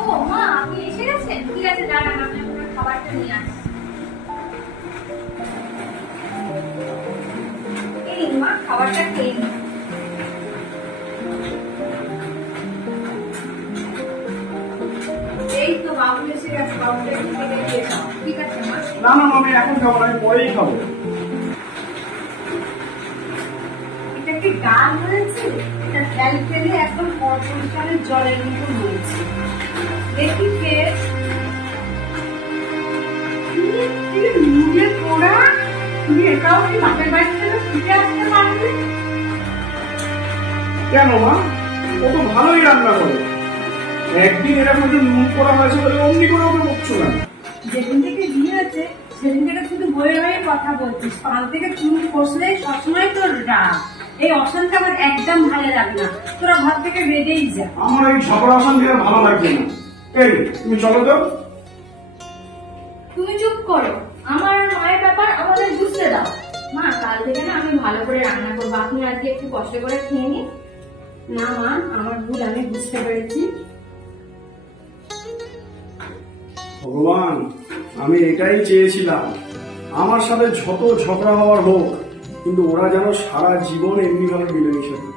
ও মা, আপনি এসে গেছেন? ঠিক আছে, দাঁড়ান, আমি আপনার খাবারটা নিয়ে আসছি। এই মা, খাবারটা খেয়ে নিন। এই তো বাবু এসে গেছে, বাবুকে একটু খেতে দিয়ে দাও। ঠিক আছে মা? না না আমি এখন খাবো না, আমি পরেই খাবো। এটা কি ডাল হয়েছে? এটা তেল ফেলে একদম পরিষ্কারের জলের মতো হয়েছে। দেখি খেয়ে। মুখে পোড়া, তুমি এটাও কি বাপের বাড়ি থেকে ফিরে আসতে পারবে? কেন মা, ও তো ভালোই রান্না করে। একদিন এরকম নুন করা হয়েছে বলে অমনি করে ওকে বকছো না। যেদিন থেকে বিয়ে আছে সেদিন থেকে শুধু বয়ে বয়ে কথা বলছিস। পাল থেকে চুল কষলে সবসময় তোর রাগ। এই অশান্তি আমার একদম ভালো লাগে না। তোরা ঘর থেকে বেরিয়েই যা। আমার এই ঝগড়া অশান্তি আর ভালো লাগছে না। এই তুমি চলো তো। তুমি চুপ করো, আমার মায়ের ব্যাপার আমাদের বুঝতে দাও। মা, কাল থেকে না আমি ভালো করে রান্না করবো, আপনি আজকে একটু কষ্ট করে খেয়ে নিন। না মা, আমার ভুল, আমি বুঝতে পেরেছি। ভগবান, আমি এটাই চেয়েছিলাম, আমার সাথে যত ঝগড়া হওয়ার হোক, কিন্তু ওরা যেন সারা জীবন এমনি ভাবে মিলেমিশে থাকে।